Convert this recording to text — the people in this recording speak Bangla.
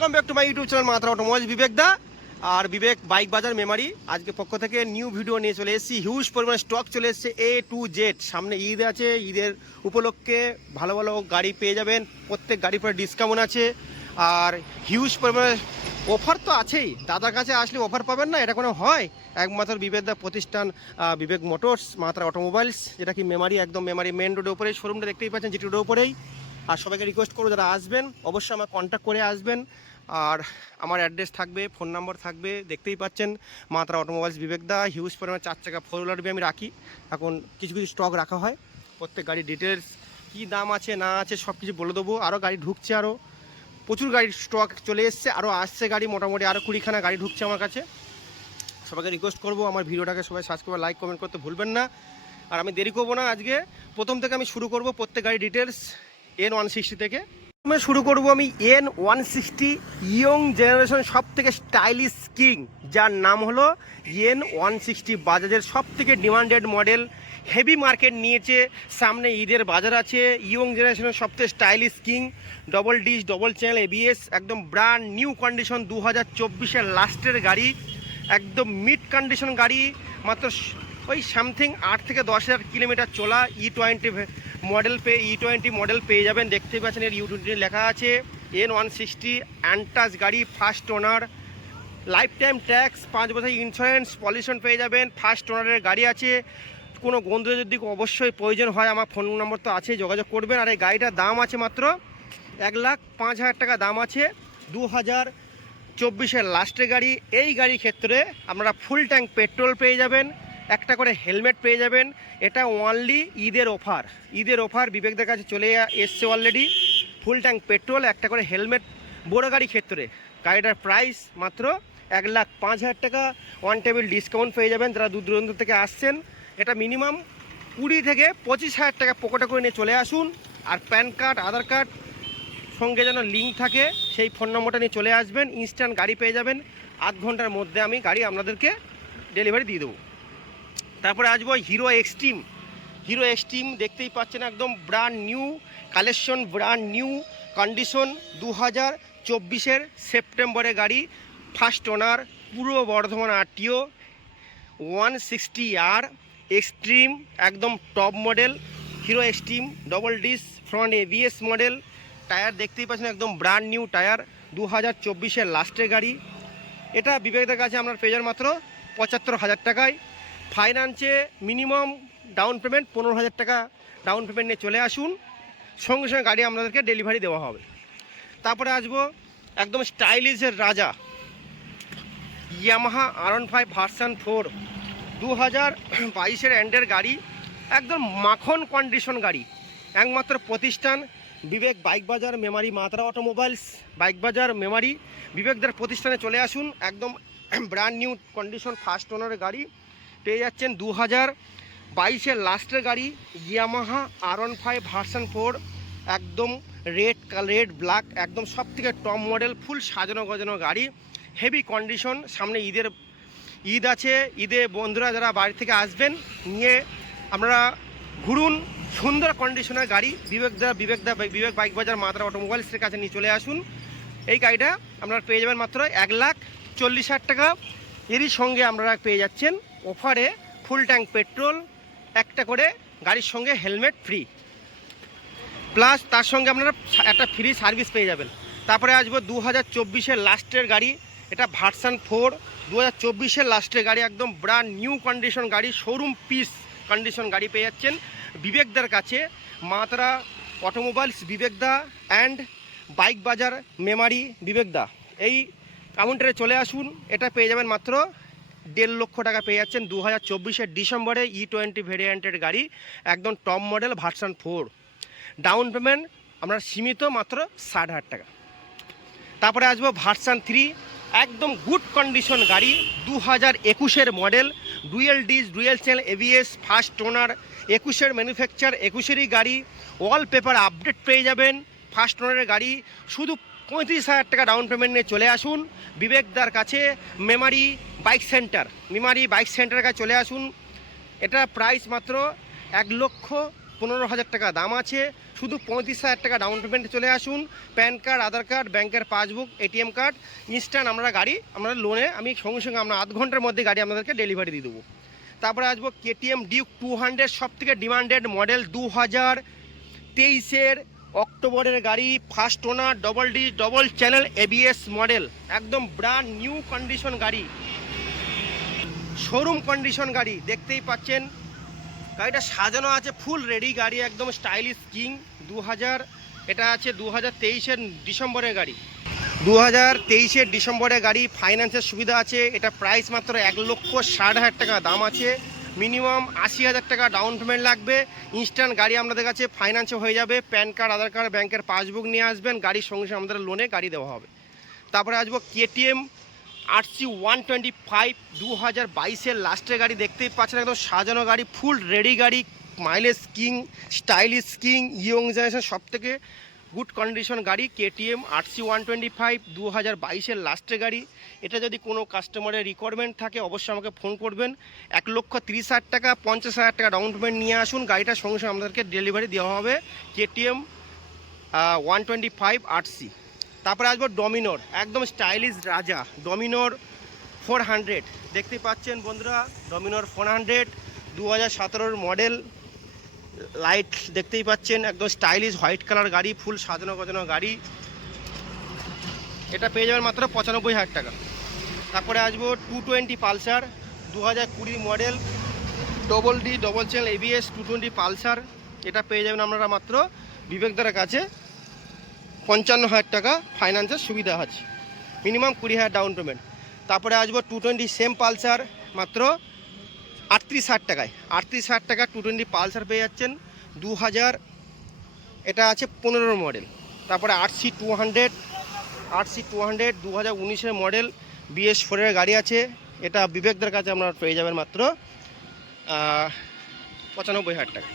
Welcome back to my YouTube channel মাত্রা অটোমোবাইলস বিবেক দা আর বিবেক বাইক বাজার মেমারি। আজকে পক্ষ থেকে নিউ ভিডিও নিয়ে চলে এসেছি। হিউজ পরিমাণে স্টক চলে এসেছে A to Z। সামনে ঈদ আছে, ঈদের উপলক্ষে ভালো ভালো গাড়ি পেয়ে যাবেন। প্রত্যেক গাড়ির পরে ডিসকাউন্ট আছে আর হিউজ পরিমাণে অফার তো আছেই। দাদার কাছে আসলে অফার পাবেন না, এটা কোনো হয়? একমাত্র বিবেক দা প্রতিষ্ঠান বিবেক মোটরস মাত্রা অটোমোবাইলস, যেটা কি মেমারি, একদম মেমারি মেন রোডের উপরেই শোরুমটা দেখতেই পাচ্ছেন, জিটি রোডের উপরেই। আর সবাইকে রিকোয়েস্ট করবো যারা আসবেন অবশ্যই আমার কন্ট্যাক্ট করে আসবেন। আর আমার অ্যাড্রেস থাকবে, ফোন নাম্বার থাকবে, দেখতেই পাচ্ছেন মাত্রা অটোমোবাইলস বিবেকদা। হিউজ পরিমাণে 4 চাকা 4 হুইলার আমি রাখি, এখন কিছু কিছু স্টক রাখা হয়। প্রত্যেক গাড়ির ডিটেলস কী দাম আছে না আছে সব কিছু বলে দেবো। আরও গাড়ি ঢুকছে, আরও প্রচুর গাড়ির স্টক চলে এসছে, আরও আসছে গাড়ি, মোটামুটি আরও 20খানা গাড়ি ঢুকছে আমার কাছে। সবাইকে রিকোয়েস্ট করবো আমার ভিডিওটাকে সবাই সাবস্ক্রাইব লাইক কমেন্ট করতে ভুলবেন না। আর আমি দেরি করবো না, আজকে প্রথম থেকে আমি শুরু করব প্রত্যেক গাড়ির ডিটেলস N160 থেকে। প্রথমে শুরু করব আমি N160 ইয়ং জেনারেশন সব থেকে স্টাইলিশ কিং, যার নাম হলো N160। বাজাজের সব থেকে ডিমান্ডেড মডেল, হেভি মার্কেট নিয়েছে। সামনে ঈদের বাজার আছে। ইয়ং জেনারেশনের সব থেকে stylish king, double dish double channel ABS, একদম ব্র্যান্ড নিউ কন্ডিশন, 2024-এর লাস্টের গাড়ি, একদম মিড কন্ডিশন গাড়ি। মাত্র ওই সামথিং 8 থেকে 10,000 কিলোমিটার চলা। E20 মডেল E20 মডেল পেয়ে যাবেন। দেখতেই পাচ্ছেন এর E20 লেখা আছে। N160 অ্যান্টাস গাড়ি, ফার্স্ট ওনার, লাইফ টাইম ট্যাক্স, 5 বছর ইন্স্যুরেন্স, পলিউশন পেয়ে যাবেন। ফার্স্ট ওনারের গাড়ি আছে। কোনো বন্ধু যদি অবশ্যই প্রয়োজন হয় আমার ফোন নম্বর তো আছে, যোগাযোগ করবেন। আর এই গাড়িটার দাম আছে মাত্র 1,05,000 টাকা দাম আছে। 2024-এর লাস্টের গাড়ি। এই গাড়ির ক্ষেত্রে আপনারা ফুল ট্যাঙ্ক পেট্রোল পেয়ে যাবেন, একটা করে হেলমেট পেয়ে যাবেন। এটা অনলি ঈদের অফার। ঈদের অফার বিবেকদের কাছে চলে এসছে অলরেডি। ফুল ট্যাঙ্ক পেট্রোল, একটা করে হেলমেট বড় গাড়ির ক্ষেত্রে। গাড়িটার প্রাইস মাত্র 1,05,000 টাকা। ওয়ান টেবিল ডিসকাউন্ট পেয়ে যাবেন যারা দূর দূরান্ত থেকে আসছেন। এটা মিনিমাম 20 থেকে 25,000 টাকা পকেটে করে নিয়ে চলে আসুন। আর প্যান কার্ড, আধার কার্ড সঙ্গে যেন লিঙ্ক থাকে, সেই ফোন নম্বরটা নিয়ে চলে আসবেন। ইনস্ট্যান্ট গাড়ি পেয়ে যাবেন। আধ ঘন্টার মধ্যে আমি গাড়ি আপনাদেরকে ডেলিভারি দিয়ে দেবো। তারপরে আসবো হিরো এক্সট্রিম। হিরো এক্সট্রিম দেখতেই পাচ্ছেন, একদম brand new collection, brand new condition, 2024-এর সেপ্টেম্বরে গাড়ি, first owner, Purba Bardhaman RTO, 160R Xtreme, একদম top model. Hero Xtreme double disc front ABS model. Tyre দেখতেই পাচ্ছেন একদম ব্র্যান্ড নিউ টায়ার, 2024-এর লাস্টের গাড়ি। এটা বিবেকদের কাছে আপনার পেয়ে যান মাত্র 75,000 টাকায়। ফাইন্যান্সে মিনিমাম ডাউন পেমেন্ট 15,000 টাকা ডাউন পেমেন্ট নিয়ে চলে আসুন, সঙ্গে সঙ্গে গাড়ি আপনাদেরকে ডেলিভারি দেওয়া হবে। তারপরে আসবো একদম স্টাইলিশের রাজা, ইয়ামাহা R15 ভার্সন 4, 2022-এর এন্ডের গাড়ি, একদম মাখন কন্ডিশন গাড়ি। একমাত্র প্রতিষ্ঠান বিবেক বাইক বাজার মেমারি, মাত্রা অটোমোবাইলস বাইক বাজার মেমারি, বিবেকদের প্রতিষ্ঠানে চলে আসুন। একদম ব্র্যান্ড নিউ কন্ডিশন ফার্স্ট ওনারের গাড়ি পেয়ে যাচ্ছেন। 2022-এর লাস্টের গাড়ি, ইয়ামাহা R15 ভার্সন 4, একদম রেড ব্ল্যাক, একদম সব থেকে টপ মডেল, ফুল সাজানো গজানো গাড়ি, হেভি কন্ডিশন। সামনে ঈদ আছে। ঈদে বন্ধুরা যারা বাড়ি থেকে আসবেন নিয়ে আপনারা ঘুরুন, সুন্দর কন্ডিশনের গাড়ি বিবেক বাইক বাজার মাত্রা অটোমোবাইলসের কাছে নিয়ে চলে আসুন। এই গাড়িটা আপনারা পেয়ে যাবেন মাত্র 1,40,000 টাকা। এরই সঙ্গে আপনারা পেয়ে যাচ্ছেন অফারে ফুল ট্যাঙ্ক পেট্রোল, একটা করে গাড়ির সঙ্গে হেলমেট ফ্রি, প্লাস তার সঙ্গে আপনারা একটা ফ্রি সার্ভিস পেয়ে যাবেন। তারপরে আসবো 2024-এর লাস্টের গাড়ি, এটা ভার্সন 4, 2024-এর লাস্টের গাড়ি, একদম ব্র্যান্ড নিউ কন্ডিশন গাড়ি, শোরুম পিস কন্ডিশন গাড়ি পেয়ে যাচ্ছেন বিবেকদার কাছে। মাত্রা অটোমোবাইলস বিবেকদা অ্যান্ড বাইক বাজার মেমারি বিবেকদা, এই কাউন্টারে চলে আসুন। এটা পেয়ে যাবেন মাত্র 1.5 লক্ষ টাকা পেয়ে যাচ্ছেন। 2024-এর ডিসেম্বরে E20 ভেরিয়েন্টের গাড়ি, একদম top model version 4। Down payment আমরা সীমিত মাত্র 60,000 টাকা। তারপরে আসবো ভার্সন 3, একদম গুড কন্ডিশন গাড়ি, 2021-এর model, dual disc dual channel ABS, first owner, 21-এর ম্যানুফ্যাকচার, 21-এরই গাড়ি, ওয়াল পেপার আপডেট পেয়ে যাবেন। ফার্স্ট ওনারের গাড়ি, শুধু 35,000 টাকা ডাউন পেমেন্ট নিয়ে চলে আসুন বিবেকদার কাছে, মেমারি বাইক সেন্টারের কাছে চলে আসুন। এটা প্রাইস মাত্র 1,15,000 টাকা দাম আছে। শুধু 35,000 টাকা ডাউন পেমেন্টে চলে আসুন। প্যান কার্ড, আধার কার্ড, ব্যাংকের পাসবুক, এটিএম কার্ড, ইনস্ট্যান্ট আমরা লোনে আমি সঙ্গে সঙ্গে আমরা আধ ঘন্টার মধ্যে গাড়ি আপনাদেরকে ডেলিভারি দিয়ে দেবো। তারপরে আসবো কেটিএম ডিউক 200, সব থেকে ডিমান্ডেড মডেল, 2023-এর অক্টোবরের গাড়ি, ফার্স্ট ওনার, double D double channel ABS model, একদম ব্র্যান্ড নিউ কন্ডিশন গাড়ি, শোরুম কন্ডিশন গাড়ি। দেখতেই পাচ্ছেন গাড়িটা সাজানো আছে, ফুল রেডি গাড়ি, একদম স্টাইলিশ কিং 2000। এটা আছে 2023-এর ডিসেম্বরের গাড়ি, 2023-এর ডিসেম্বরের গাড়ি। ফাইন্যান্সের সুবিধা আছে। এটা প্রাইস মাত্র 1,60,000 টাকা দাম আছে। মিনিমাম 80,000 টাকা ডাউন পেমেন্ট লাগবে। ইনস্ট্যান্ট গাড়ি আপনাদের কাছে ফাইন্যান্সে হয়ে যাবে। প্যান কার্ড, আধার কার্ড, ব্যাংকের পাসবুক নিয়ে আসবেন, গাড়ির সঙ্গে সঙ্গে আমাদের লোনে গাড়ি দেওয়া হবে। তারপরে আসবো কেটিএম RC 125, 2022-এর লাস্টের গাড়ি। দেখতেই পাচ্ছেন একদম সাজানো গাড়ি, ফুল রেডি গাড়ি, mileage king, stylish king, young generation সব থেকে গুড কন্ডিশন গাড়ি। কেটিএম RC 125, 2022-এর লাস্টের গাড়ি। এটা যদি কোনো কাস্টমারের রিকোয়ারমেন্ট থাকে অবশ্যই আমাকে ফোন করবেন। 1,30,000 টাকা, 50,000 টাকা ডাউন পেমেন্ট নিয়ে আসুন, গাড়িটার সঙ্গে সঙ্গে আমাদেরকে ডেলিভারি দেওয়া হবে। KTM 125 RC। তারপরে আসবো ডমিনোর, একদম স্টাইলিশ রাজা, ডমিনোর 400। দেখতেই পাচ্ছেন বন্ধুরা, ডমিনোর 400 2017-এর মডেল, লাইট দেখতেই পাচ্ছেন, একদম স্টাইলিশ হোয়াইট কালার গাড়ি, ফুল সাজানো গোছানো গাড়ি। এটা পেয়ে যাবেন মাত্র 95,000 টাকা। তারপরে আসবো 220 Pulsar, 2020 model, double D double channel ABS 220 Pulsar. এটা পেয়ে যাবেন আপনারা মাত্র বিবেকদার কাছে 55,000 টাকা ফাইন্যান্সের সুবিধা আছে, মিনিমাম 20,000 ডাউন পেমেন্ট। তারপরে আসবো 220 সেম পালসার, মাত্র 38,000 টাকায়। 38,000 টাকা 220 পালসার পেয়ে যাচ্ছেন 2000, এটা আছে 15 মডেল। তারপরে RC 200, 2019-এর মডেল, BS4-এর গাড়ি আছে। এটা বিবেকদের কাছে আপনারা পেয়ে যাবেন মাত্র 95,000 টাকা।